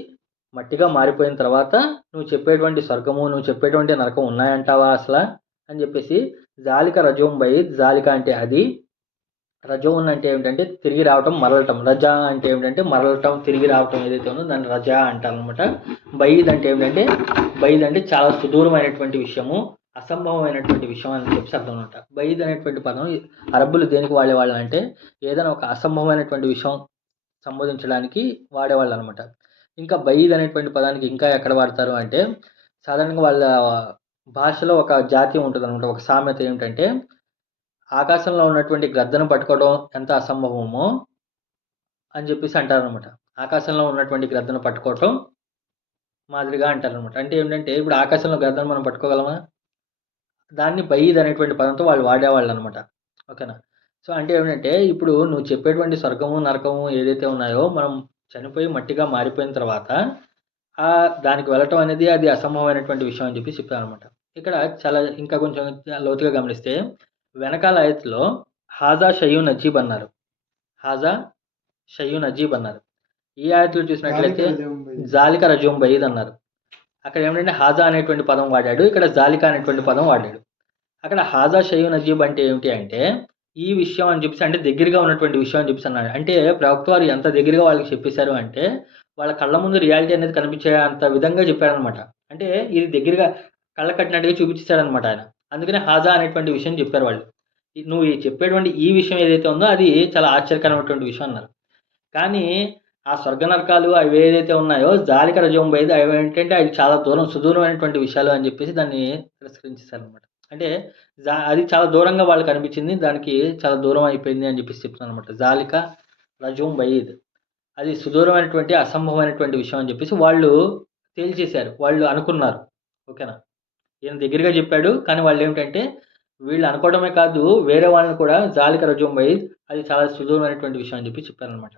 మట్టిగా మారిపోయిన తర్వాత నువ్వు చెప్పేటువంటి స్వర్గము నువ్వు చెప్పేటువంటి నరకం ఉన్నాయంటావా అసలు అని చెప్పేసి. జాలిక రజోం బైద్, జాలిక అంటే అది, రజోన్ అంటే ఏమిటంటే తిరిగి రావటం, మరలటం. రజా అంటే ఏమిటంటే మరలటం, తిరిగి రావటం ఏదైతే ఉందో దాన్ని రజా అంటారనమాట. బైద్ అంటే ఏమిటంటే చాలా సుదూరమైనటువంటి విషయము, అసంభవమైనటువంటి విషయం అని చెప్పి అర్థం అనమాట. బైద్ అనేటువంటి పదం అరబ్బులు దేనికి వాడేవాళ్ళు అంటే ఏదైనా ఒక అసంభవమైనటువంటి విషయం సంబోధించడానికి వాడేవాళ్ళు అనమాట. ఇంకా బైద్ అనేటువంటి పదానికి ఇంకా ఎక్కడ వాడతారు అంటే సాధారణంగా వాళ్ళ భాషలో ఒక జాతీయం ఉంటుంది అనమాట, ఒక సామెత ఏమిటంటే ఆకాశంలో ఉన్నటువంటి గ్రద్దను పట్టుకోవడం ఎంత అసంభవమో అని చెప్పేసి అంటారనమాట. ఆకాశంలో ఉన్నటువంటి గ్రద్దను పట్టుకోవటం మాదిరిగా అంటారనమాట. అంటే ఏంటంటే ఇప్పుడు ఆకాశంలో గ్రద్దను మనం పట్టుకోగలమా, దాన్ని బైద్ అనేటువంటి పదంతో వాళ్ళు వాడేవాళ్ళు అనమాట, ఓకేనా. సో అంటే ఏమిటంటే ఇప్పుడు నువ్వు చెప్పేటువంటి స్వర్గము నరకము ఏదైతే ఉన్నాయో మనం చనిపోయి మట్టిగా మారిపోయిన తర్వాత దానికి వెళ్ళటం అనేది అది అసంభవమైనటువంటి విషయం అని చెప్పి చెప్పాను అనమాట. ఇక్కడ చాలా ఇంకా కొంచెం లోతుగా గమనిస్తే వెనకాల ఆయతలో హాజా షయ్యూన్ అజీబ్ అన్నారు, హాజా షయ్యూన్ అజీబ్ అన్నారు. ఈ ఆయతలో చూసినట్లయితే జాలిక రజూం బైద్ అన్నారు. అక్కడ ఏమిటంటే హాజా అనేటువంటి పదం వాడాడు, ఇక్కడ జాలిక అనేటువంటి పదం వాడాడు. అక్కడ హాజా షయ్యూన్ అజీబ్ అంటే ఏమిటి అంటే ఈ విషయం అని చెప్పేసి అంటే దగ్గరగా ఉన్నటువంటి విషయం అని చెప్పేసి అన్నాడు. అంటే ప్రవక్త వారు ఎంత దగ్గరగా వాళ్ళకి చెప్పేశారు అంటే వాళ్ళ కళ్ళ ముందు రియాలిటీ అనేది కనిపించే అంత విధంగా చెప్పారనమాట. అంటే ఇది దగ్గరగా కళ్ళ కట్టినట్టుగా చూపించారనమాట ఆయన. అందుకనే హాజా అనేటువంటి విషయం చెప్పారు వాళ్ళు. నువ్వు చెప్పేటువంటి ఈ విషయం ఏదైతే ఉందో అది చాలా ఆశ్చర్యకరమైనటువంటి విషయం అన్నారు. కానీ ఆ స్వర్గ నరకాలు అవి ఏదైతే ఉన్నాయో జాలిక రజోం బైద్ అవి ఏంటంటే అవి చాలా సుదూరమైనటువంటి విషయాలు అని చెప్పేసి దాన్ని తిరస్కరించేశారనమాట. అంటే అది చాలా దూరంగా వాళ్ళకి అనిపించింది, దానికి చాలా దూరం అయిపోయింది అని చెప్పేసి చెప్తున్నాను అనమాట. జాలిక రజూం బయీద్ అది సుదూరమైనటువంటి అసంభవమైనటువంటి విషయం అని చెప్పేసి వాళ్ళు తేల్చేశారు, వాళ్ళు అనుకున్నారు, ఓకేనా. ఈయన దగ్గరగా చెప్పాడు కానీ వాళ్ళు ఏమిటంటే వీళ్ళు అనుకోవడమే కాదు వేరే వాళ్ళని కూడా జాలిక రజూం బయీద్ అది చాలా సుదూరమైనటువంటి విషయం అని చెప్పి చెప్పారనమాట.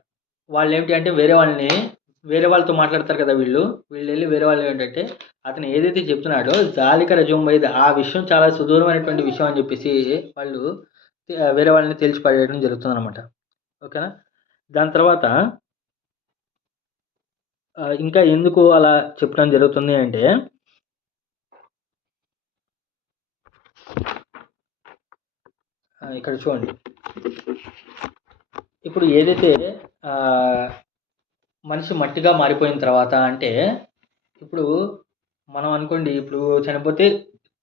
వాళ్ళు ఏమిటి అంటే వేరే వాళ్ళతో మాట్లాడతారు కదా వీళ్ళు వెళ్ళి వేరే వాళ్ళు ఏంటంటే అతను ఏదైతే చెప్తున్నాడో జాలిక రజూం బైద్ ఆ విషయం చాలా సుదూరమైనటువంటి విషయం అని చెప్పేసి వాళ్ళు వేరే వాళ్ళని తెలిసిపడేయడం జరుగుతుంది అనమాట, ఓకేనా. దాని తర్వాత ఇంకా ఎందుకు అలా చెప్పడం జరుగుతుంది అంటే ఇక్కడ చూడండి. ఇప్పుడు ఏదైతే మనిషి మట్టిగా మారిపోయిన తర్వాత అంటే ఇప్పుడు మనం అనుకోండి ఇప్పుడు చనిపోతే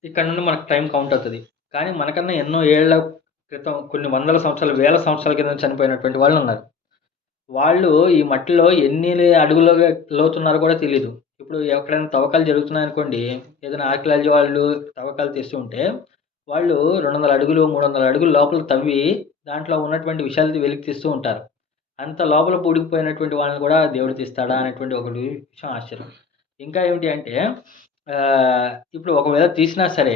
ఇక్కడ నుండి మనకు టైం కౌంట్ అవుతుంది, కానీ మనకన్నా ఎన్నో ఏళ్ళ క్రితం కొన్ని వందల సంవత్సరాలు, వేల సంవత్సరాల కింద చనిపోయినటువంటి వాళ్ళు ఉన్నారు. వాళ్ళు ఈ మట్టిలో ఎన్ని అడుగుల లోతున్నారో కూడా తెలీదు. ఇప్పుడు ఎక్కడైనా తవ్వకాలు జరుగుతున్నాయనుకోండి, ఏదైనా ఆర్కియాలజీ వాళ్ళు తవ్వకాలు తీస్తూ ఉంటే, వాళ్ళు 200 అడుగులు, 300 అడుగులు లోపల తవ్వి దాంట్లో ఉన్నటువంటి విషయాలు వెలికి తీస్తూ ఉంటారు. అంత లోపల పూడుకుపోయినటువంటి వాళ్ళని కూడా దేవుడు తీస్తాడా అనేటువంటి ఒకటి విషయం ఆశ్చర్యం. ఇంకా ఏమిటి అంటే ఇప్పుడు ఒకవేళ తీసినా సరే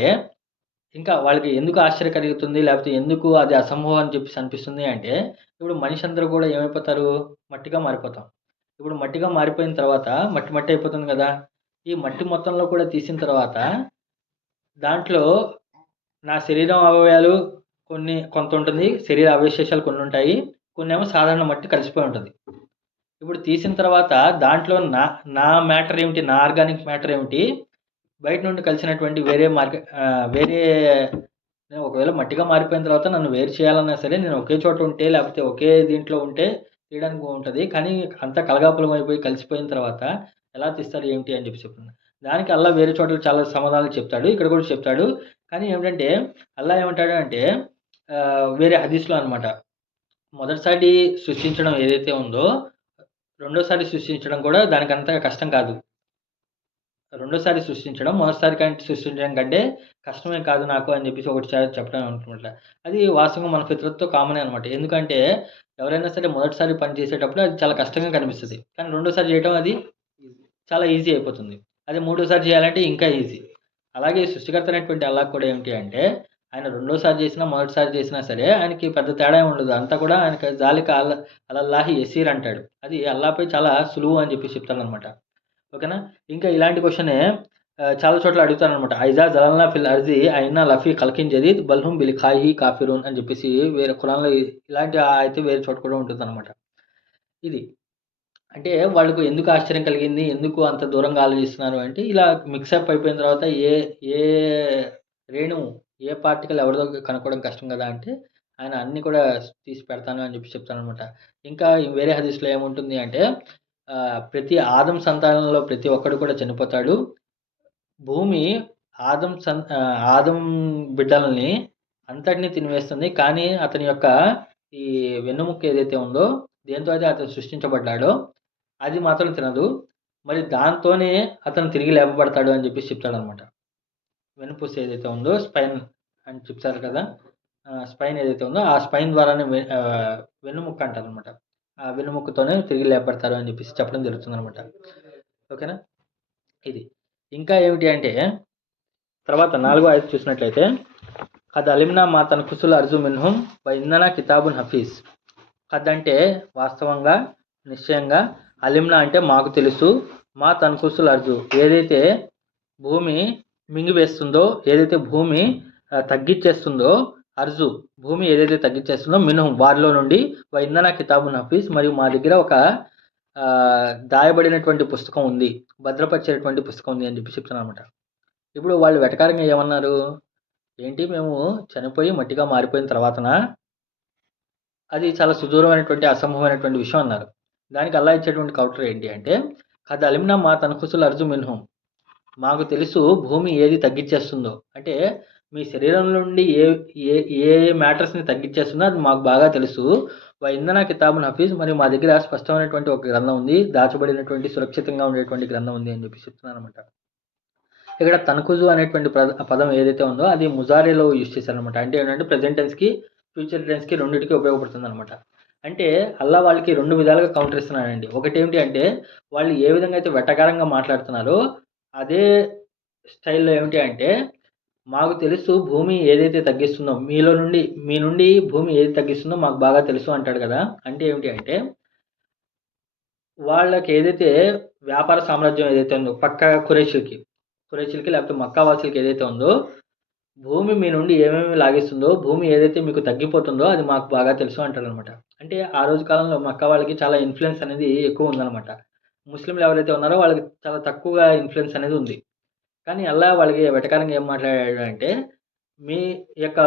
ఇంకా వాళ్ళకి ఎందుకు ఆశ్చర్యం కలుగుతుంది? లేకపోతే ఎందుకు అది అసంభవం అని చెప్పేసి అనిపిస్తుంది అంటే, ఇప్పుడు మనిషి అందరూ కూడా ఏమైపోతారు? మట్టిగా మారిపోతాం. ఇప్పుడు మట్టిగా మారిపోయిన తర్వాత మట్టి మట్టి అయిపోతుంది కదా! ఈ మట్టి మొత్తంలో కూడా తీసిన తర్వాత దాంట్లో నా శరీరం అవయవాలు కొంతుంటుంది. శరీర అవశేషాలు కొన్నుంటాయి. కొన్నేమో సాధారణ మట్టి కలిసిపోయి ఉంటది. ఇప్పుడు తీసిన తర్వాత దాంట్లో నా మ్యాటర్ ఏమిటి? నా ఆర్గానిక్ మ్యాటర్ ఏమిటి? బయట నుండి కలిసినటువంటి వేరే నేను ఒకవేళ మట్టిగా మారిపోయిన తర్వాత నన్ను వేరు చేయాలన్నా సరే నేను ఒకే చోట ఉంటే లేకపోతే ఒకే దీంట్లో ఉంటే తీయడానికి బాగుంటది. కానీ అంతా కలగాపులం అయిపోయి కలిసిపోయిన తర్వాత ఎలా తీస్తారు ఏంటి అని చెప్పి చెప్తున్నాను. దానికి అల్లా వేరే చోట్ల చాలా సమాధానాలు చెప్తాడు. ఇక్కడ కూడా చెప్తాడు. కానీ ఏమిటంటే అల్లా ఏమంటాడు అంటే వేరే హదీస్‌లో అనమాట. మొదటిసారి సృష్టించడం ఏదైతే ఉందో రెండోసారి సృష్టించడం కూడా దానికంత కష్టం కాదు. రెండోసారి సృష్టించడం మొదటిసారి సృష్టించడం కంటే కష్టమే కాదు నాకు అని చెప్పేసి ఒకటిసారి చెప్పడం అనమాట. అది వాస్తవంగా మన ఫిత్రత్‌తో కామనే అనమాట. ఎందుకంటే ఎవరైనా సరే మొదటిసారి పని చేసేటప్పుడు అది చాలా కష్టంగా కనిపిస్తది. కానీ రెండోసారి చేయటం అది చాలా ఈజీ అయిపోతుంది. అదే మూడోసారి చేయాలంటే ఇంకా ఈజీ. అలాగే సృష్టికర్త అయినటువంటి అల్లాహ్ కూడా ఏమిటి అంటే ఆయన రెండోసారి చేసినా, మొదటిసారి చేసినా సరే ఆయనకి పెద్ద తేడా ఏమి ఉండదు. అంతా కూడా ఆయనకి జాలిక అలల్లాహి యసీర్ అంటాడు. అది అల్లాహ్‌పై చాలా సులువు అని చెప్పేసి చెప్తాడనమాట. ఓకేనా? ఇంకా ఇలాంటి క్వెషనే చాలా చోట్ల అడుగుతారనమాట. ఐజా జలల్నా ఫిల్ అర్జి అయినా లఫీ ఖల్కిన్ జదీద్ బల్హుం బిలిఖాయిహి కాఫిరూన్ అని చెప్పేసి వేరే ఖురాన్‌లో ఇలాంటి అయితే వేరే చోట కూడా ఉంటుందనమాట. ఇది. అంటే వాళ్ళకు ఎందుకు ఆశ్చర్యం కలిగింది? ఎందుకు అంత దూరంగా ఆలోచిస్తున్నారు అంటే ఇలా మిక్సప్ అయిపోయిన తర్వాత ఏ రేణువు, ఏ పార్టికల్ ఎవరిదో కనుక్కోవడం కష్టం కదా! అంటే ఆయన అన్నీ కూడా తీసి పెడతాను అని చెప్పి చెప్తాననమాట. ఇంకా వేరే హదీస్‌లో ఏముంటుంది అంటే ప్రతి ఆదం సంతానంలో ప్రతి ఒక్కడు కూడా చనిపోతాడు. భూమి ఆదం బిడ్డలని అంతటిని తినివేస్తుంది. కానీ అతని యొక్క ఈ వెన్నెముక్క ఏదైతే ఉందో, దేంతో అయితే అతను సృష్టించబడ్డాడో అది మాత్రం తినదు. మరి దాంతోనే అతను తిరిగి లేపబడతాడు అని చెప్పేసి చెప్తాడనమాట. వెన్నుపూస ఏదైతే ఉందో స్పైన్ అని చెప్తారు కదా! స్పైన్ ఏదైతే ఉందో ఆ స్పైన్ ద్వారానే వెన్నుముక్క అంటారనమాట. ఆ వెన్నుముక్కతోనే తిరిగి లేపబడతారు అని చెప్పేసి చెప్పడం జరుగుతుందనమాట. ఓకేనా? ఇది. ఇంకా ఏమిటి అంటే తర్వాత 4వ ఆయత్ చూసినట్లయితే ఖద్ అలిమ్నా మా తన్కుసుల్ అర్జు మిన్హుం వ ఇందనా కితాబున్ హఫీజ్. ఖద్ అంటే వాస్తవంగా, నిశ్చయంగా, అలిమ్నా అంటే మాకు తెలుసు, మా తన్కుసుల్ అర్జు ఏదైతే భూమి మింగివేస్తుందో, ఏదైతే భూమి తగ్గిచ్చేస్తుందో, అర్జు భూమి ఏదైతే తగ్గిచ్చేస్తుందో మిన్హుం వారిలో నుండి వ ఇందనా కితాబున్ హఫీజ్ మరియు మా దగ్గర ఒక దాయబడినటువంటి పుస్తకం ఉంది, భద్రపరిచేటువంటి పుస్తకం ఉంది అని చెప్పి చెప్తున్నానమాట. ఇప్పుడు వాళ్ళు వెటకారంగా ఏమన్నారు? ఏంటి మేము చనిపోయి మట్టిగా మారిపోయిన తర్వాతనా? అది చాలా సుదూరమైనటువంటి, అసంభవమైనటువంటి విషయం అన్నారు. దానికి అల్లాహ్ ఇచ్చేటువంటి కౌంటర్ ఏంటి అంటే ఖద్ అలిమ్నా మా తన్కుసుల్ అర్జు మిన్హుం. మాకు తెలుసు భూమి ఏది తగ్గిచ్చేస్తుందో. అంటే మీ శరీరం నుండి ఏ ఏ ఏ మ్యాటర్స్‌ని తగ్గిచ్చేస్తుందో అది మాకు బాగా తెలుసు. వ ఇందనా కితాబున్ హఫీజ్ మరియు మా దగ్గర స్పష్టమైనటువంటి ఒక గ్రంథం ఉంది. దాచబడినటువంటి సురక్షితంగా ఉండేటువంటి గ్రంథం ఉంది అని చెప్పి చెప్తున్నానన్నమాట. ఇక్కడ తన్కుజు అనేటువంటి పదం ఏదైతే ఉందో అది ముజారేలో యూజ్ చేశారనమాట. అంటే ఏంటంటే ప్రెజెంట్ టెన్స్‌కి, ఫ్యూచర్ టెన్స్‌కి రెండిటికి ఉపయోగపడుతుందనమాట. అంటే అల్లాహ్ వాళ్ళకి 2 విధాలుగా కౌంటర్ ఇస్తున్నాడండి. ఒకటేమిటి అంటే వాళ్ళు ఏ విధంగా అయితే వెటకారంగా మాట్లాడుతున్నారో అదే స్టైల్‌లో ఏమిటి అంటే మాకు తెలుసు భూమి ఏదైతే తగ్గిస్తుందో మీ నుండి భూమి ఏది తగ్గిస్తుందో మాకు బాగా తెలుసు అంటాడు కదా! అంటే ఏమిటి అంటే వాళ్ళకి ఏదైతే వ్యాపార సామ్రాజ్యం ఏదైతే ఉందో పక్కా ఖురైషీలకి లేకపోతే మక్కా వాసులకి ఏదైతే ఉందో భూమి మీ నుండి ఏమేమి లాగేస్తుందో, భూమి ఏదైతే మీకు తగ్గిపోతుందో అది మాకు బాగా తెలుసు అంటాడనమాట. అంటే ఆ రోజు కాలంలో మక్కా వాళ్ళకి చాలా ఇన్‌ఫ్లుయెన్స్ అనేది ఎక్కువ ఉందనమాట. ముస్లింలు ఎవరైతే ఉన్నారో వాళ్ళకి చాలా తక్కువగా ఇన్‌ఫ్లుయెన్స్ అనేది ఉంది. కానీ అల్లాహ్ వాళ్ళకి వెటకారంగా ఏం మాట్లాడాడు అంటే మీ యొక్క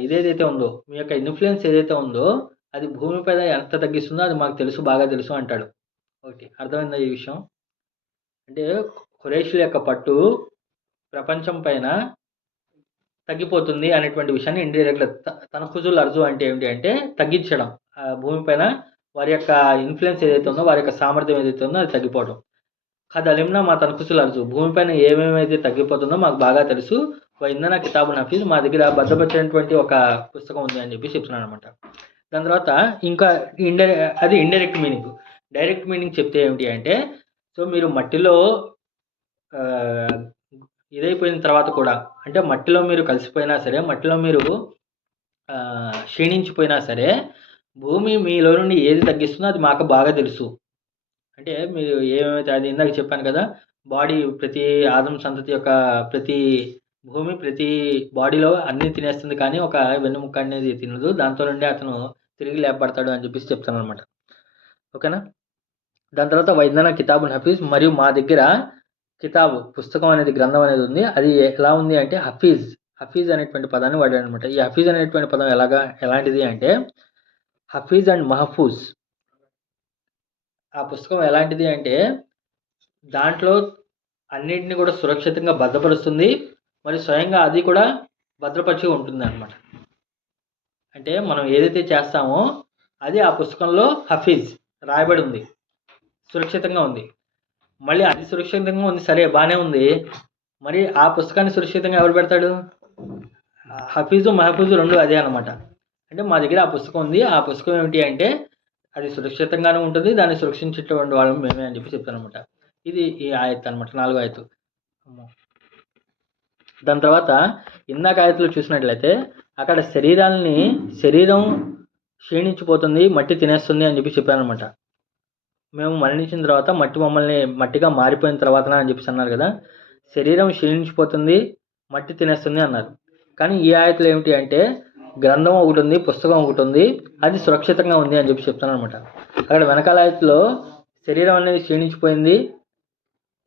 ఇదేదైతే ఉందో, మీ యొక్క ఇన్‌ఫ్లుయెన్స్ ఏదైతే ఉందో అది భూమి పైన ఎంత తగ్గిస్తుందో అది మాకు తెలుసు, బాగా తెలుసు అంటాడు. ఓకే. అర్థమైందా ఈ విషయం? అంటే ఖురైషుల యొక్క పట్టు ప్రపంచం పైన తగ్గిపోతుంది అనేటువంటి విషయాన్ని ఇండైరెక్ట్‌గా తనఫుజుల్ అర్జు అంటే ఏమిటి అంటే తగ్గించడం. భూమిపైన వారి యొక్క ఇన్‌ఫ్లూయెన్స్ ఏదైతే ఉందో, వారి యొక్క సామర్థ్యం ఏదైతే ఉందో అది తగ్గిపోవడం. ఖద్ అలిమ్నా మా తనఫుసుల్ అర్జు భూమిపైన ఏమేమైతే తగ్గిపోతుందో మాకు బాగా తెలుసు. ఇంధన కితాబుల్ హఫీజ్ మా దగ్గర భద్రపరిచినటువంటి ఒక పుస్తకం ఉంది అని చెప్పి చెప్తున్నాననమాట. దాని తర్వాత ఇంకా అది ఇండైరెక్ట్ మీనింగ్. డైరెక్ట్ మీనింగ్ చెప్తే ఏమిటి అంటే, సో మీరు మట్టిలో ఇదైపోయిన తర్వాత కూడా, అంటే మట్టిలో మీరు కలిసిపోయినా సరే, మట్టిలో మీరు క్షీణించిపోయినా సరే, భూమి మీలో నుండి ఏది తగ్గిస్తుందో అది మాకు బాగా తెలుసు. అంటే మీరు ఏమైతే అది ఇందాక చెప్పాను కదా, బాడీ ప్రతి ఆదం సంతతి యొక్క ప్రతి భూమి ప్రతి బాడీలో అన్నీ తినేస్తుంది, కానీ ఒక వెన్నుముక్క అనేది తినదు. దాంతో నుండి అతను తిరిగి లేపబడతాడు అని చెప్పేసి చెప్తానమాట. ఓకేనా. దాని తర్వాత వైందన కితాబుల్ హఫీజ్, మరియు మా దగ్గర కితాబు పుస్తకం అనేది గ్రంథం అనేది ఉంది. అది ఎలా ఉంది అంటే హఫీజ్, హఫీజ్ అనేటువంటి పదాన్ని వాడాడు అనమాట. ఈ హఫీజ్ అనేటువంటి పదం ఎలాంటిది అంటే హఫీజ్ అండ్ మహఫూజ్. ఆ పుస్తకం ఎలాంటిది అంటే దాంట్లో అన్నింటినీ కూడా సురక్షితంగా భద్రపరుస్తుంది, మరి స్వయంగా అది కూడా భద్రపరిచి ఉంటుంది అనమాట. అంటే మనం ఏదైతే చేస్తామో అది ఆ పుస్తకంలో హఫీజ్ రాయబడి ఉంది, సురక్షితంగా ఉంది. మళ్ళీ అది సురక్షితంగా ఉంది, సరే బాగానే ఉంది. మరి ఆ పుస్తకాన్ని సురక్షితంగా ఎవరు పెడతాడు? హఫీజు మహఫూజు రెండు అదే అనమాట. అంటే మా దగ్గర ఆ పుస్తకం ఉంది, ఆ పుస్తకం ఏమిటి అంటే అది సురక్షితంగానే ఉంటుంది, దాన్ని సురక్షించేటువంటి వాళ్ళం మేమే అని చెప్పి చెప్తాను అనమాట. ఇది ఈ ఆయత్ అనమాట, 4వ ఆయతు. దాని తర్వాత ఇందాక ఆయతలో చూసినట్లయితే అక్కడ శరీరం క్షీణించిపోతుంది, మట్టి తినేస్తుంది అని చెప్పి చెప్పాను అనమాట. మేము మరణించిన తర్వాత మమ్మల్ని మట్టిగా మారిపోయిన తర్వాత అని చెప్పేసి అన్నారు కదా. శరీరం క్షీణించిపోతుంది, మట్టి తినేస్తుంది అన్నారు. కానీ ఈ ఆయతలో ఏమిటి అంటే గ్రంథం ఒకటి ఉంది, పుస్తకం ఒకటి ఉంది, అది సురక్షితంగా ఉంది అని చెప్పి చెప్తాను అనమాట. అక్కడ వెనకాల ఆయతలో శరీరం అనేది క్షీణించిపోయింది.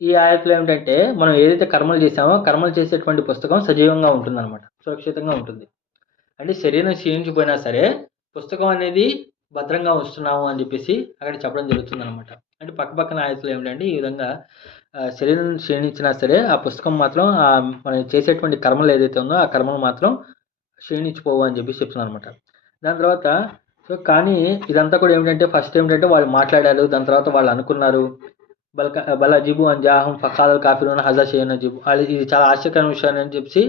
ఈ ఆయతలో ఏమిటంటే మనం ఏదైతే కర్మలు చేసామో కర్మలు చేసేటువంటి పుస్తకం సజీవంగా ఉంటుందన్నమాట, సురక్షితంగా ఉంటుంది. అంటే శరీరం క్షీణించిపోయినా సరే పుస్తకం అనేది భద్రంగా ఉంచుతున్నాము అని చెప్పేసి అక్కడ చెప్పడం జరుగుతుందన్నమాట. అంటే పక్కపక్కన ఆయతలు ఏమిటంటే ఈ విధంగా శరీరం క్షీణించినా సరే ఆ పుస్తకం మాత్రం మనం చేసేటువంటి కర్మలు ఏదైతే ఉందో ఆ కర్మలు మాత్రం క్షీణించిపోవు అని చెప్పేసి చెప్తున్నాను అనమాట. దాని తర్వాత సో కానీ ఇదంతా కూడా ఏమిటంటే ఫస్ట్ ఏమిటంటే వాళ్ళు మాట్లాడారు, దాని తర్వాత వాళ్ళు అనుకున్నారు బల్ అజీబు అని జాహం ఫకాల్ కాఫిరూన్ హజా చేయను అజీబు, వాళ్ళు ఇది చాలా ఆశ్చర్యకరమైన విషయాన్ని అని చెప్పి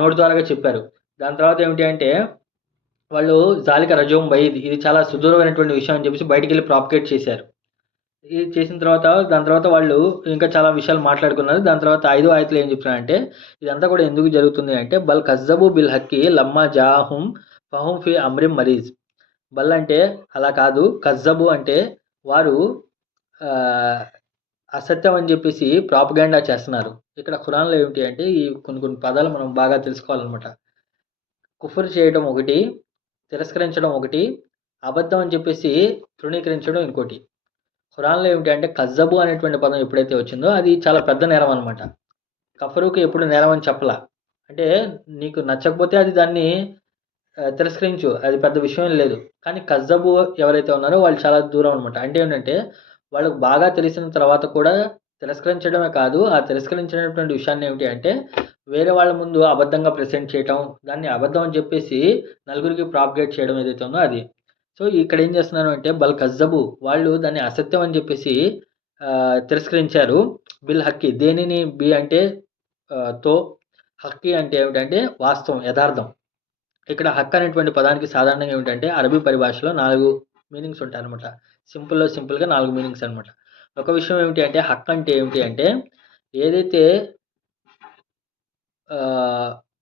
నోటి ద్వారాగా చెప్పారు. దాని తర్వాత ఏమిటి అంటే వాళ్ళు జాలిక రజోం బయీద్, ఇది చాలా సుదూరమైనటువంటి విషయం అని చెప్పేసి బయటికి వెళ్ళి ప్రాపగేట్ చేశారు. ఇది చేసిన తర్వాత దాని తర్వాత వాళ్ళు ఇంకా చాలా విషయాలు మాట్లాడుకున్నారు. దాని తర్వాత 5వ ఆయతలో ఏం చెప్తున్నారంటే ఇదంతా కూడా ఎందుకు జరుగుతుంది అంటే బల్ కజ్జబు బిల్ హక్కి లమ్మా జాహుం ఫహుం ఫీ అమ్రిం మరీజ్. బల్ అంటే అలా కాదు, కజ్జబు అంటే వారు అసత్యం అని చెప్పేసి ప్రాపగాండా చేస్తున్నారు. ఇక్కడ ఖురాన్లో ఏమిటి అంటే ఈ కొన్ని పదాలు మనం బాగా తెలుసుకోవాలన్నమాట. కుఫర్ చేయడం ఒకటి, తిరస్కరించడం ఒకటి, అబద్ధం అని చెప్పేసి తృణీకరించడం ఇంకోటి. ఖురాన్లో ఏమిటి అంటే కజ్జబు అనేటువంటి పదం ఎప్పుడైతే వచ్చిందో అది చాలా పెద్ద నేరం అనమాట. కఫరుకి ఎప్పుడు నేరం అని చెప్పలా. అంటే నీకు నచ్చకపోతే అది దాన్ని తిరస్కరించు, అది పెద్ద విషయం లేదు. కానీ కజ్జబు ఎవరైతే ఉన్నారో వాళ్ళు చాలా దూరం అనమాట. అంటే ఏంటంటే వాళ్ళకు బాగా తెలిసిన తర్వాత కూడా తిరస్కరించడమే కాదు, ఆ తిరస్కరించినటువంటి విషయాన్ని ఏమిటి అంటే వేరే వాళ్ళ ముందు అబద్ధంగా ప్రెజెంట్ చేయటం, దాన్ని అబద్ధం అని చెప్పేసి నలుగురికి ప్రాపగేట్ చేయడం ఏదైతే ఉందో అది. సో ఇక్కడ ఏం చేస్తున్నారు అంటే బల్ కజ్జబు, వాళ్ళు దాన్ని అసత్యం అని చెప్పేసి తిరస్కరించారు. బిల్ హక్కి, దేనిని బి అంటే తో, హక్కి అంటే ఏమిటంటే వాస్తవం, యథార్థం. ఇక్కడ హక్ అనేటువంటి పదానికి సాధారణంగా ఏమిటంటే అరబీ పరిభాషలో 4 మీనింగ్స్ ఉంటాయి అనమాట. సింపుల్గా 4 మీనింగ్స్ అనమాట. ఒక విషయం ఏమిటి అంటే హక్ అంటే ఏమిటి అంటే ఏదైతే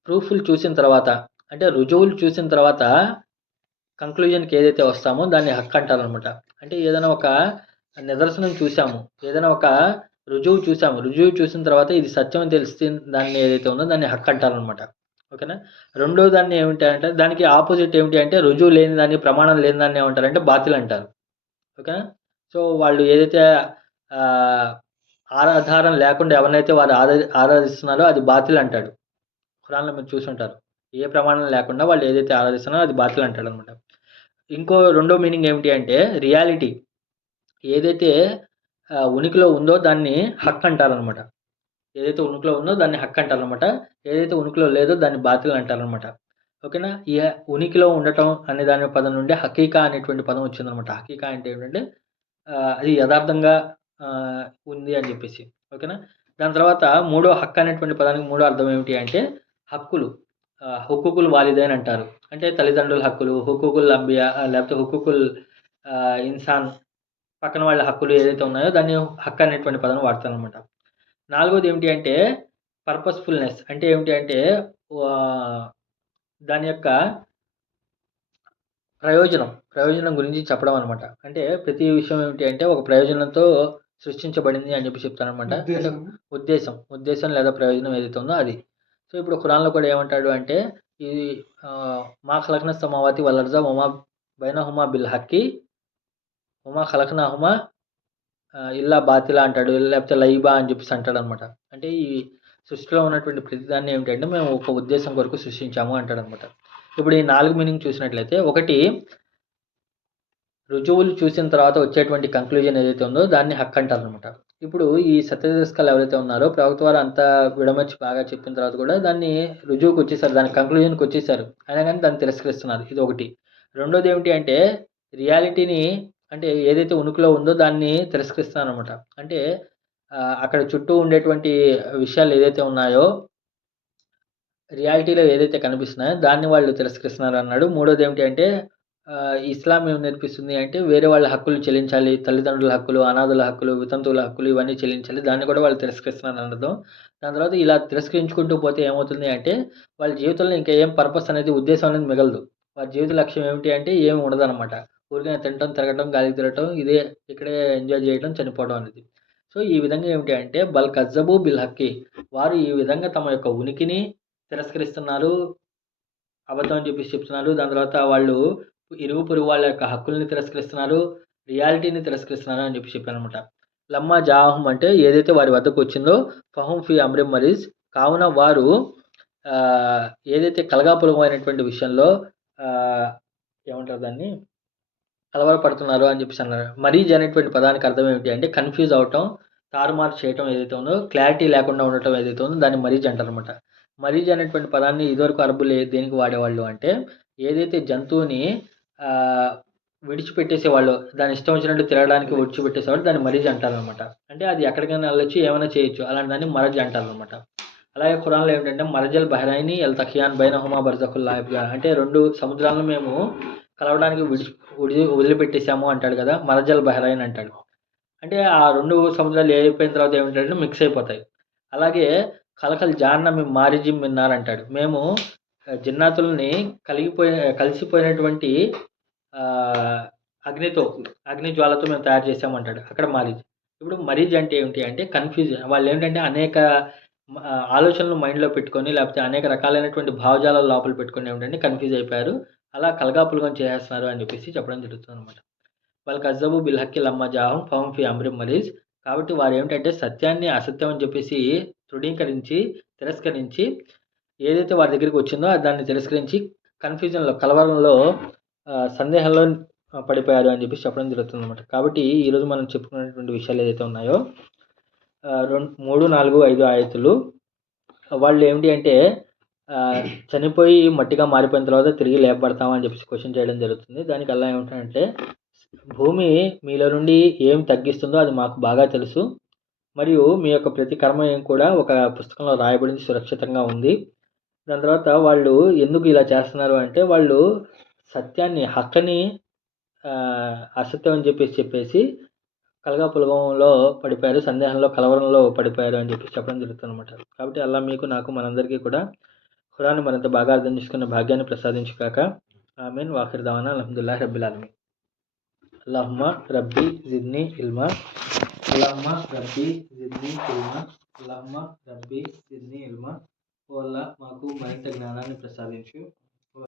ప్రూఫ్లు చూసిన తర్వాత, అంటే రుజువులు చూసిన తర్వాత కంక్లూజన్కి ఏదైతే వస్తామో దాన్ని హక్ అంటారనమాట. అంటే ఏదైనా ఒక నిదర్శనం చూసాము, ఏదైనా ఒక రుజువు చూసిన తర్వాత ఇది సత్యం అని తెలిస్తే దాన్ని ఏదైతే ఉందో దాన్ని హక్ అంటారనమాట. ఓకేనా. రెండో దాన్ని ఏమిటి అంటే దానికి ఆపోజిట్ ఏమిటి అంటే రుజువు లేని దాన్ని, ప్రమాణం లేని దాన్ని ఏమంటారంటే బాతిల్ అంటారు. ఓకేనా. సో వాళ్ళు ఏదైతే ఆధారం లేకుండా ఎవరినైతే వారు ఆరాధిస్తున్నారో అది బాతిల్ అంటాడు. ఖురాన్లో మీరు చూసుంటారు, ఏ ప్రమాణం లేకుండా వాళ్ళు ఏదైతే ఆరాధిస్తున్నారో అది బాతిల్ అంటాడు అనమాట. ఇంకో రెండో మీనింగ్ ఏమిటి అంటే రియాలిటీ, ఏదైతే ఉనికిలో ఉందో దాన్ని హక్ అంటారనమాట. ఏదైతే ఉనికిలో ఉందో దాన్ని హక్కు అంటారనమాట. ఏదైతే ఉనికిలో లేదో దాన్ని బాతిల్ అంటారనమాట. ఓకేనా? ఈ ఉనికిలో ఉండటం అనే దాని పదం నుండి హకీకా అనేటువంటి పదం వచ్చిందనమాట. హకీకా అంటే ఏంటంటే అది యథార్థంగా ఆహ్, ఉంది అని జెప్పేసి. ఓకేనా? దాని తర్వాత మూడో హక్కు అనేటువంటి పదానికి మూడో అర్థం ఏమిటి అంటే హక్కులు. హుకూకుల్ వాలిదైన్ అంటారు. అంటే తల్లిదండ్రుల హక్కులు, హుకూకుల్ అంబియా లేకపోతే హుకూకుల్ ఇన్సాన్ పక్కన వాళ్ళ హక్కులు ఏదైతే ఉన్నాయో దాన్ని హక్కు అనేటువంటి పదం వాడతారనమాట. నాలుగోది ఏమిటి అంటే పర్పస్‌ఫుల్‌నెస్ అంటే ఏమిటి అంటే దాని యొక్క ప్రయోజనం గురించి చెప్పడం అనమాట. అంటే ప్రతి విషయం ఏమిటి అంటే ఒక ప్రయోజనంతో సృష్టించబడింది అని చెప్పి చెప్తాననమాట. అంటే ఉద్దేశం లేదా ప్రయోజనం ఏదైతే ఉందో అది. సో, ఇప్పుడు ఖురాన్‌లో కూడా ఏమంటాడు అంటే ఇది మా ఖలక్నా సమావాతి వల్ అర్జ వమా బైనహుమా బిల్ హక్కీ వమా ఖలక్నాహుమా ఇల్లా బాతిలా అంటాడు. లేకపోతే లైబా అని చెప్పేసి అంటాడనమాట. అంటే ఈ సృష్టిలో ఉన్నటువంటి ప్రతిదాన్ని ఏమిటంటే మేము ఒక ఉద్దేశం కొరకు సృష్టించాము అంటాడనమాట. ఇప్పుడు ఈ 4 మీనింగ్ చూసినట్లయితే ఒకటి రుజువులు చూసిన తర్వాత వచ్చేటువంటి కంక్లూజన్ ఏదైతే ఉందో దాన్ని హక్కు అంటారనమాట. ఇప్పుడు ఈ సత్యదర్శకాలు ఎవరైతే ఉన్నారో ప్రవక్త వారు అంతా విడమర్చి బాగా చెప్పిన తర్వాత కూడా దాన్ని రుజువుకి వచ్చేసారు. దాని కంక్లూజన్‌కి వచ్చేసారు. అయినా గాని దాన్ని తిరస్కరిస్తున్నారు. ఇదొకటి. రెండోది ఏమిటి అంటే రియాలిటీని అంటే ఏదైతే ఉనికిలో ఉందో దాన్ని తిరస్కరిస్తున్నారనమాట. అంటే అక్కడ చుట్టూ ఉండేటువంటి విషయాలు ఏదైతే ఉన్నాయో రియాలిటీలో ఏదైతే కనిపిస్తున్నాయో దాన్ని వాళ్ళు తిరస్కరిస్తున్నారన్నాడు. మూడోదేమిటి అంటే ఇస్లాం ఏం నేర్పిస్తుంది అంటే వేరే వాళ్ళ హక్కులు చెల్లించాలి. తల్లిదండ్రుల హక్కులు, అనాథుల హక్కులు, వితంతువుల హక్కులు ఇవన్నీ చెల్లించాలి. దాన్ని కూడా వాళ్ళు తిరస్కరిస్తున్నారని అర్థం. దాని తర్వాత ఇలా తిరస్కరించుకుంటూ పోతే ఏమవుతుంది అంటే వాళ్ళ జీవితంలో ఇంకా ఏం పర్పస్ అనేది ఉద్దేశం అనేది మిగలదు. వారి జీవిత లక్ష్యం ఏమిటి అంటే ఏమి ఉండదనమాట. ఊరికే తినటం, తిరగటం, గాలికి తిరగటం ఇదే ఇక్కడే ఎంజాయ్ చేయడం, చనిపోవడం అనేది. సో, ఈ విధంగా ఏమిటి అంటే బల్ కజ్జబు బిల్ హక్కీ వారు ఈ విధంగా తమ యొక్క ఉనికిని తిరస్కరిస్తున్నారు. అబద్ధం అని చెప్పేసి చెప్తున్నారు. దాని తర్వాత వాళ్ళు ఇరుగు పొరుగు వాళ్ళ యొక్క హక్కుల్ని తిరస్కరిస్తున్నారు. రియాలిటీని తిరస్కరిస్తున్నారు అని చెప్పి చెప్పాననమాట. లమ్మా జాహుం అంటే ఏదైతే వారి వద్దకు వచ్చిందో ఫహుం ఫీ అమ్రిన్ మరీజ్ కావున వారు ఆహ్, ఏదైతే కలగాపులగమైనటువంటి విషయంలో ఆహ్, ఏమంటారు దాన్ని? కలవరపడుతున్నారు అని చెప్పేసి అన్నారు. మరీజ్ అనేటువంటి పదానికి అర్థం ఏమిటి అంటే కన్‌ఫ్యూజ్ అవ్వటం, తారుమారు చేయటం ఏదైతే ఉందో క్లారిటీ లేకుండా ఉండటం ఏదైతే ఉందో దాన్ని మరీజ్ అంటారనమాట. మరీజ్ అనేటువంటి పదాన్ని ఇదివరకు అరబ్బులు దేనికి వాడేవాళ్ళు అంటే ఏదైతే జంతువుని ఆహ్, విడిచిపెట్టేసేవాళ్ళో దాని ఇష్టం వచ్చినట్టు తిరగడానికి విడిచిపెట్టేసేవాళ్ళు దాన్ని మరీజ్ అంటారనమాట. అంటే అది ఎక్కడికైనా ఎళ్ళొచ్చు, ఏమైనా చేయొచ్చు. అలాంటి దాన్ని మరజ్ అంటారనమాట. అలాగే ఖురాన్‌లో ఏమిటంటే మరజల్ బహరైని యల్తఖియాన్ బైనహుమా బర్జఖుల్ లా యబ్గియాన్ అంటే 2 సముద్రాలను మేము కలవడానికి వదిలిపెట్టేసాము అంటాడు కదా! మరజల్ బహరైన్ అంటాడు. అంటే ఆ 2 సముద్రాలు అయిపోయిన తర్వాత ఏమిటంటే మిక్స్ అయిపోతాయి. అలాగే ఖలకల్ జాన్న మిన్ మారిజిమ్ మిన్ నార్ అంటాడు. మేము జిన్నాతుల్ని కలిసిపోయినటువంటి ఆహ్, అగ్ని జ్వాలతో మేము తయారు చేసామంటాడు. అక్కడ మారిజ్. ఇప్పుడు మరీజ్ అంటే ఏమిటి అంటే కన్‌ఫ్యూజన్. వాళ్ళేంటంటే అనేక ఆలోచనలు మైండ్‌లో పెట్టుకొని లేకపోతే అనేక రకాలైనటువంటి భావజాలాలు లోపల పెట్టుకొని ఏమిటంటే కన్‌ఫ్యూజ్ అయిపోయారు. అలా కలగాపులగం చేసేస్తున్నారు అని చెప్పేసి చెప్పడం జరుగుతుందనమాట. వాళ్ళు కజ్జబు బిల్ హక్కి లమ్మా జాహుం ఫహుం ఫీ అమ్రిన్ మరీజ్ కాబట్టి వారేంటంటే సత్యాన్ని అసత్యం అని చెప్పేసి తృణీకరించి, తిరస్కరించి ఏదైతే వారి దగ్గరికి వచ్చిందో దాన్ని తిరస్కరించి కన్‌ఫ్యూజన్‌లో, కలవరంలో సందేహంలో పడిపోయారు అని చెప్పేసి చెప్పడం జరుగుతుందనమాట. కాబట్టి ఈరోజు మనం చెప్పుకున్నటువంటి విషయాలు ఏదైతే ఉన్నాయో 3, 4, 5 ఆయతులు వాళ్ళు ఏమిటి అంటే చనిపోయి మట్టిగా మారిపోయిన తర్వాత తిరిగి లేపబడతామా అని చెప్పేసి క్వెషన్ చేయడం జరుగుతుంది. దానికి అల్లా ఏమంటాడంటే భూమి మీలో నుండి ఏం తగ్గిస్తుందో అది మాకు బాగా తెలుసు. మరియు మీ యొక్క ప్రతి కర్మ కూడా ఒక పుస్తకంలో రాయబడింది సురక్షితంగా ఉంది. దాని తర్వాత వాళ్ళు ఎందుకు ఇలా చేస్తున్నారు అంటే వాళ్ళు సత్యాన్ని, హక్కని అసత్యం అని చెప్పేసి కలగాపులగంలో పడిపోయారు. సందేహంలో, కలవరంలో పడిపోయారు అని చెప్పేసి చెప్పడం జరుగుతుందనమాట. కాబట్టి అల్లా మీకు, నాకు మనందరికీ కూడా ఖురాన్‌ని మరింత బాగా అర్థం చేసుకునే భాగ్యాన్ని ప్రసాదించుగాక. ఆమీన్. వాఖిర్ దవానా అల్హమ్దులిల్లాహి రబ్బిల్ ఆలమీన్. అల్లాహుమ్మా రబ్బీ జిద్నీ ఇల్మా అల్లాహుమ్మా రబ్బీ జిద్నీ ఇల్మా అల్లాహుమ్మా రబ్బీ జిద్నీ ఇల్మా ఓ అల్లా మాకు మరింత జ్ఞానాన్ని ప్రసాదించు.